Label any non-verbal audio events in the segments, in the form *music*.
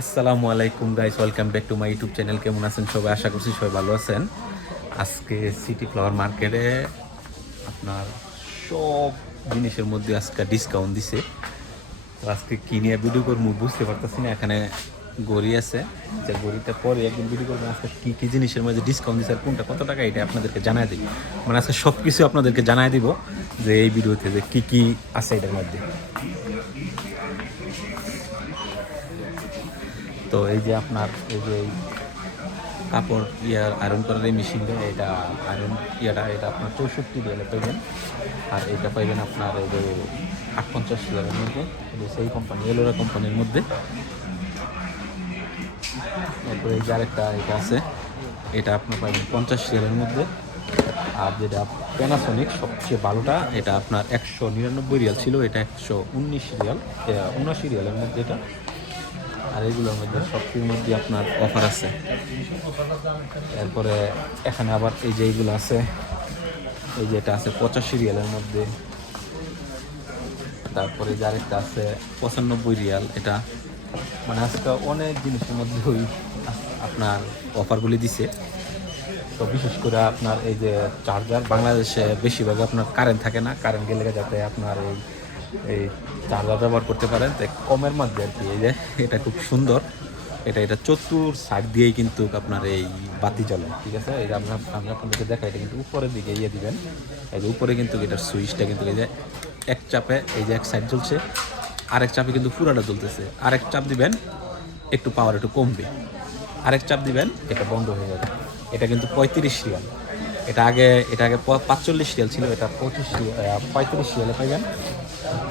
আসসালামু আলাইকুম guys welcome back to my YouTube channel কেমন আছেন সবাই? আশা করছি সবাই ভালো আছেন। আজকে সিটি ফ্লাওয়ার মার্কেটে আপনার সব জিনিসের মধ্যে আজকে ডিসকাউন্ট দিছে। তো আজকে কি নিয়ে ভিডিও করব বুঝতে পারতেছি না, এখানে গড়ি আছে। যে গড়িটা পরে একদিন ভিডিও করব, আজকে কী কী জিনিসের মধ্যে ডিসকাউন্ট দিচ্ছে আর কোনটা, কত টাকা এটা আপনাদেরকে জানাই দিই মানে আজকে সব কিছু আপনাদেরকে জানাই দিব যে এই ভিডিওতে যে কী কী আছে এটার মধ্যে। তো এই যে আপনার এই যে কাপড় ইয়ার আয়রন করার এই মেশিনটা এটা আয়রন ইয়াটা, এটা আপনার চৌষট্টি দিয়ে পাইবেন। আর এটা পাইবেন আপনার এই যে আট পঞ্চাশ হাজারের মধ্যে। সেই কোম্পানি এলোরা কোম্পানির মধ্যে। তারপরে এই যে আরেকটা এটা আছে, এটা আপনার পাইবেন পঞ্চাশ রিয়ালের মধ্যে। আর যেটা প্যানাসনিক সবচেয়ে ভালোটা, এটা আপনার একশো নিরানব্বই রিয়াল ছিল, এটা একশো উনিশ রিয়াল উনআশি রিয়ালের মধ্যে এটা। আর এগুলোর মধ্যে সবটির মধ্যে আপনার অফার আছে। এরপরে এখানে আবার এই যে এইগুলো আছে, এই যে এটা আছে পঁচাশি রিয়ালের মধ্যে। তারপরে যে আরেকটা আছে পঁচানব্বই রিয়াল, এটা মানে আজকে অনেক জিনিসের মধ্যে ওই আপনার অফারগুলি দিছে। তো বিশেষ করে আপনার এই যে চার্জার বাংলাদেশে বেশিরভাগ আপনার কারেন্ট থাকে না। কারেন্ট গেলে যাতে আপনার এই এই চার্জার ব্যবহার করতে পারেন। তাই কমের মধ্যে আর কি, এই যে, এটা খুব সুন্দর। এটা এটা চতুর সাইড দিয়েই কিন্তু আপনার এই বাতি জ্বলে, ঠিক আছে? এই যে আমরা আমি আপনাদেরকে দেখা এটা কিন্তু উপরের দিকে ইয়ে দিবেন। এই যে উপরে কিন্তু এটার সুইচটা কিন্তু এই যে এক চাপে, এই যে এক সাইড জ্বলছে। আরেক চাপে কিন্তু পুরাটা জ্বলতেছে। আরেক চাপ দিবেন, একটু পাওয়ার একটু কমবে। আরেক চাপ দিবেন, এটা বন্ধ হয়ে যাবে। এটা কিন্তু পঁয়ত্রিশ রিয়াল। এটা আগে এটা আগে পাঁচচল্লিশ রিয়াল ছিল, এটা পঁচিশ পঁয়ত্রিশ রিয়ালে পাইবেন।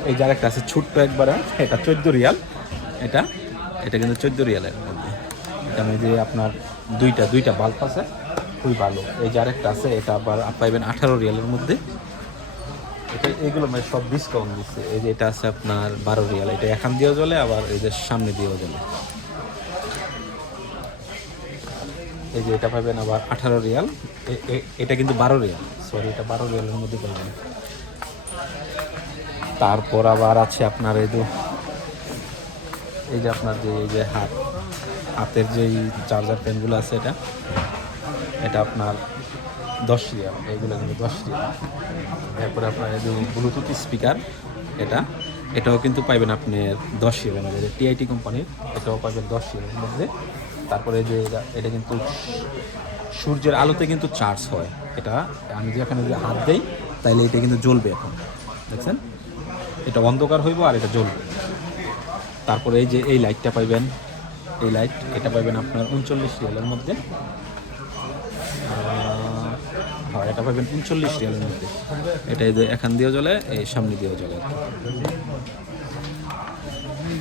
এই যে আরেকটা আছে ছোট্ট একবারে, এটা চোদ্দ রিয়াল। এটা এটা কিন্তু চোদ্দ রিয়ালের মধ্যে। এখানে যে আপনার দুইটা দুইটা বাল্ব আছে, খুবই ভালো। এই যে আরেকটা আছে, এটা আবার পাইবেন আঠারো রিয়ালের মধ্যে। এটা, এগুলো মানে সব ডিসকাউন্ট দিচ্ছে। এই যে এটা আছে আপনার বারো রিয়াল। এটা এখান দিয়েও জ্বলে, আবার এই যে সামনে দিয়েও জ্বলে। এই যে এটা পাবেন আবার আঠারো রিয়াল। এটা কিন্তু বারো রিয়াল। সরি এটা বারো রিয়ালের মধ্যে পাবেন তারপর আবার আছে আপনার এই যে এই যে আপনার যে, এই যে হাত, হাতের যে চার্জার পেনগুলো আছে এটা এটা আপনার দশ রিয়াল এইগুলো কিন্তু দশ রিয়াল এরপরে আপনার এই যে ব্লুটুথ স্পিকার এটা, এটাও কিন্তু পাইবেন আপনি দশ রিয়ালের মধ্যে। টিআইটি কোম্পানির এটাও পাইবেন দশ রিয়ালের মধ্যে। তারপরে যে এটা- কিন্তু সূর্যের আলোতে কিন্তু চার্জ হয়। এটা আমি যে এখানে হাত দেই তাহলে এটা কিন্তু জ্বলবে এখন। দেখছেন? এটা অন্ধকার হইব আর এটা জ্বলবে। তারপরে এই যে এই লাইটটা পাইবেন, এই লাইট এটা পাইবেন আপনার উনচল্লিশ রিয়ালের মধ্যে। হ্যাঁ এটা পাইবেন উনচল্লিশ রিয়ালের মধ্যে। এটা এই যে এখান দিয়েও জ্বলে, এই সামনে দিয়েও জ্বলে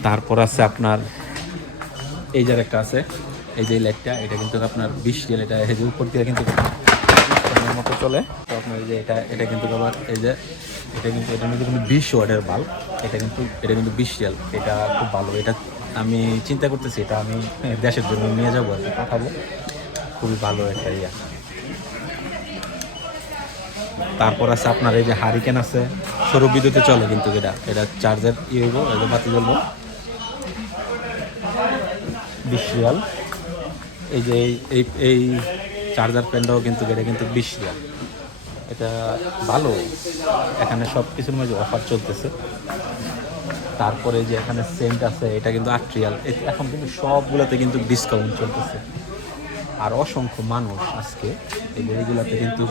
তারপর আছে আপনার, এই যে একটা আছে, এই যে লাইটটা এটা কিন্তু আপনার বিশ রিয়াল, এটা এই উপর দিয়ে কিন্তু ফ্যানের মতো চলে। তো আপনার যে এটা এটা কিন্তু আবার এই যে, এটা কিন্তু এটা কিন্তু বিশ ওয়ার্ডের বাল্ব। এটা কিন্তু এটা কিন্তু বিশ রিয়াল এটা খুব ভালো। এটা আমি চিন্তা করতেছি, এটা আমি দেশের জন্য নিয়ে যাব আর কি, পাঠাবো। খুবই ভালো একটা ইয়া। তারপর আছে আপনার এই যে হারিকেন আছে, সৌর বিদ্যুতে চলে কিন্তু এটা এটা চার্জার ইয়ে হইব এটা বাতি জ্বলবো। বিশ রিয়াল এই যে এই এই চার্জার প্যানটাও কিন্তু এটা কিন্তু বিশ রিয়াল এটা ভালো। এখানে সব কিছুর মধ্যে অফার চলতেছে। তারপরে যে এখানে সেন্ট আছে, এটা কিন্তু আট রিয়াল এখন কিন্তু সবগুলোতে কিন্তু ডিসকাউন্ট চলতেছে। আর অসংখ্য মানুষ আজকে এই যে এইগুলাতে কিন্তু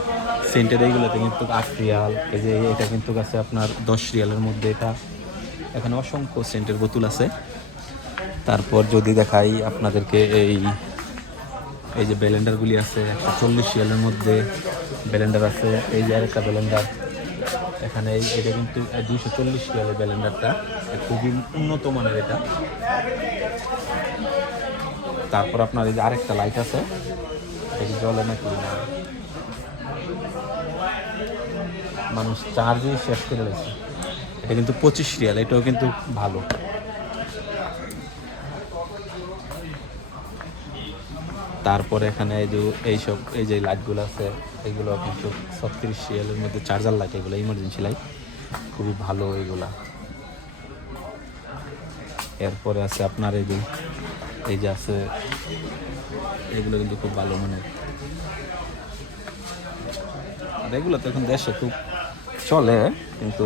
সেন্টের এইগুলোতে কিন্তু আট রিয়াল এই যে এটা কিন্তু আছে আপনার দশ রিয়ালের মধ্যে এটা। এখানে অসংখ্য সেন্টের বোতল আছে। তারপর যদি দেখাই আপনাদেরকে এই এই যে ব্লেন্ডারগুলি আছে একশো চল্লিশ রিয়ালের মধ্যে ব্লেন্ডার আছে, এই যে আরেকটা ব্লেন্ডার। এখানে এটা কিন্তু দুইশো চল্লিশ রিয়ালের ব্লেন্ডারটা খুবই উন্নত মানের এটা। তারপর আপনার এই যে আরেকটা লাইট আছে, এটা জলে নাকি? না মানুষ চার্জই শেষ করে রয়েছে এটা কিন্তু পঁচিশ রিয়াল, এটাও কিন্তু ভালো। তারপরে এখানে এই যে এইসব এই যে লাইটগুলো আছে, এগুলো কিন্তু ছত্রিশ রিয়ালের মধ্যে চার্জার লাইট এগুলো ইমার্জেন্সি লাইট খুবই ভালো এগুলা। এরপরে আছে আপনার এই যে এই যে আছে, এগুলো কিন্তু খুব ভালো মানে আর এগুলো তো এখন দেশে খুব চলে, কিন্তু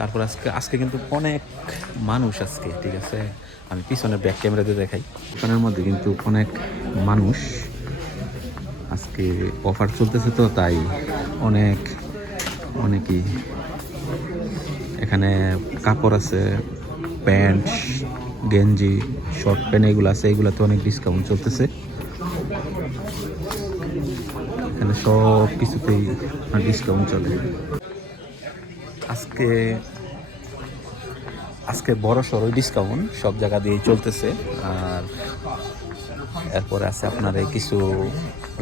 তারপর আজকে আজকে কিন্তু অনেক মানুষ আজকে, ঠিক আছে? আমি পিছনের ব্যাক ক্যামেরাতে দেখাই। দোকানের মধ্যে কিন্তু অনেক মানুষ আজকে অফার চলতেছে তো, তাই অনেক, অনেকই। এখানে কাপড় আছে, প্যান্ট, গেঞ্জি শর্ট প্যান্ট এগুলো আছে, এগুলোতে অনেক ডিসকাউন্ট চলতেছে। এখানে সব কিছুতেই ডিসকাউন্ট চলে। আজকে আজকে বড় সড়ো ডিসকাউন্ট সব জায়গা দিয়ে চলতেছে। আর এরপরে আছে আপনার কিছু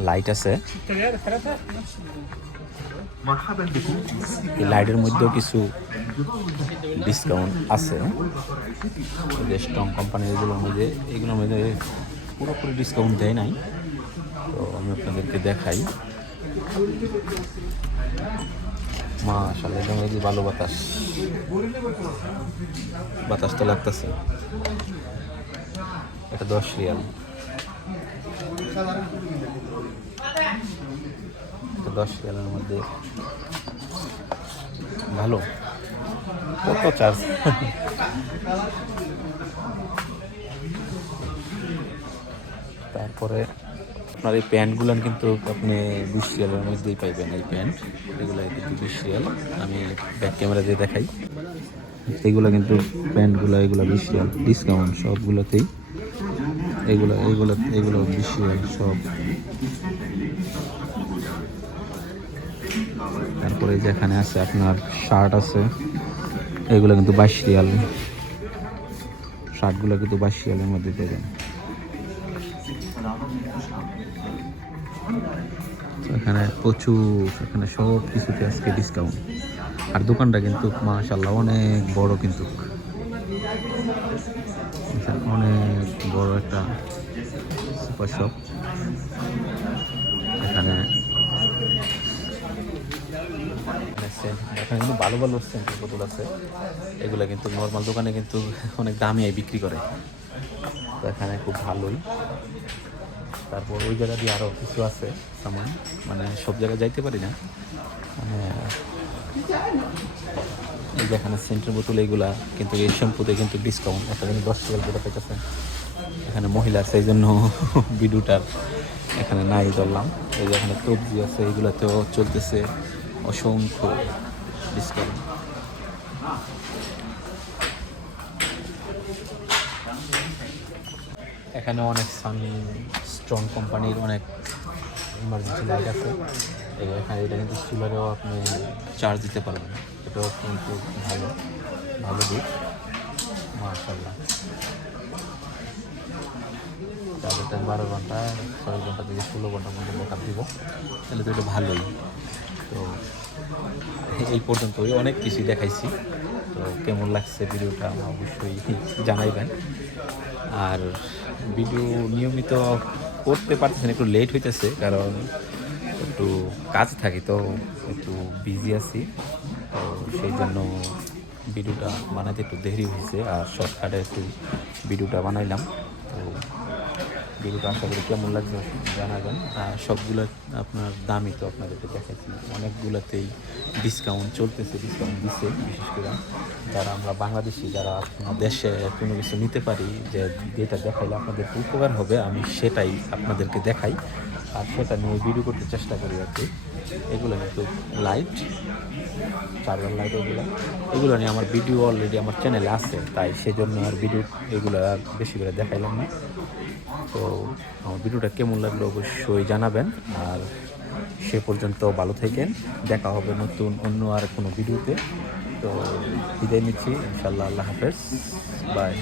লাইট আছে। এই লাইটের মধ্যেও কিছু ডিসকাউন্ট আছে। যে স্ট্রং কোম্পানির এগুলোর মধ্যে এগুলোর মধ্যে পুরোপুরি ডিসকাউন্ট দেয় নাই। তো আমি আপনাদেরকে দেখাই। মাশাল্লাহ একদম এই যে ভালো বাতাস। বাতাস তো লাগতেছে। এটা দশ রিয়াল। দশ রিয়ালের মধ্যে। ভালো। কত চার্জ তারপরে আপনার এই প্যান্টগুলো কিন্তু আপনি বিশ রিয়ালের মধ্যেই পাইবেন, এই প্যান্ট। এগুলো কিন্তু বিশ রিয়াল আমি ব্যাক ক্যামেরা দিয়ে দেখাই। এগুলো কিন্তু প্যান্টগুলো, এগুলো বিশ রিয়াল ডিসকাউন্ট সবগুলোতেই। এগুলো এগুলো এগুলো বিশ রিয়াল সব। তারপরে যেখানে আছে আপনার শার্ট আছে। এগুলো কিন্তু বাইশ রিয়াল শার্টগুলো কিন্তু বাইশ রিয়ালের মধ্যে দেবেন এখানে প্রচুর, এখানে সব কিছুতে আজকে ডিসকাউন্ট আর দোকানটা কিন্তু মাশাল্লাহ অনেক বড় কিন্তু। অনেক বড় একটা সুপার শপ এখানে এখানে কিন্তু ভালো ভালো সেন্টের বোতল আছে, এগুলো কিন্তু নর্মাল দোকানে কিন্তু অনেক দামে বিক্রি করে। তো এখানে খুব ভালোই। তারপর ওই জায়গা দিয়ে আরও কিছু আছে, সামান। মানে সব জায়গায় যাইতে পারি না। এই যে এখানে সেন্টের বোতল এইগুলা, কিন্তু এই শ্যাম্পুতে কিন্তু ডিসকাউন্ট একটা কিন্তু দশ টাকা করে পেতেছে এখানে মহিলা সেই জন্য *laughs* বিডুটার এখানে নাই ধরলাম। এই যে এখানে সবজি আছে, এইগুলাতেও চলতেছে। অসংখ্য ডিসকাউন্ট এখানে অনেক সানি স্ট্রং কোম্পানির অনেক ইমার্জেন্সি লাইট আছে। এখানে এটা কিন্তু সোলারেও আপনি চার্জ দিতে পারবেন। এটাও কিন্তু ভালো ভালো দিক। মার্শাল্লাহ বারো ঘণ্টা, ছয় ঘণ্টা থেকে ষোলো ঘণ্টার মধ্যে ব্যাকআপ দিব। তাহলে তো এটা ভালোই। তো এই পর্যন্তই অনেক কিছুই দেখাইছি। তো কেমন লাগছে ভিডিওটা, অবশ্যই জানাইবেন। আর ভিডিও নিয়মিত করতে পারতেছেন, একটু লেট হইতেছে, কারণ একটু কাজ থাকি তো, একটু বিজি আছি। তো সেই জন্য ভিডিওটা বানাতে একটু দেরি হয়েছে আর শর্টকাটে একটু ভিডিওটা বানাইলাম। তো ভিডিওটা আশা করি কেমন লাগবে জানাবেন। সবগুলো আপনার দামই তো আপনাদেরকে দেখাচ্ছি অনেকগুলোতেই ডিসকাউন্ট চলতেছে ডিসকাউন্ট দিচ্ছে বিশেষ করে যারা আমরা বাংলাদেশি, যারা দেশে কোনো কিছু নিতে পারি, যে যেটা দেখাইলে আপনাদেরকে উপকার হবে, আমি সেটাই আপনাদেরকে দেখাই। আর সেটা নিয়ে ভিডিও করতে চেষ্টা করি আর কি। এগুলো কিন্তু লাইট চার্জার লাইট এগুলো এগুলো নিয়ে আমার ভিডিও অলরেডি আমার চ্যানেলে আছে, তাই সেজন্য আর ভিডিও এগুলো আর বেশি করে দেখাইলাম না। তো আমার ভিডিওটা কেমন লাগল অবশ্যই জানাবেন, আর সে পর্যন্ত ভালো থাকেন, দেখা হবে নতুন অন্য আর কোনো ভিডিওতে তো বিদায় নিচ্ছি ইনশাল্লাহ আল্লাহ হাফেজ বাই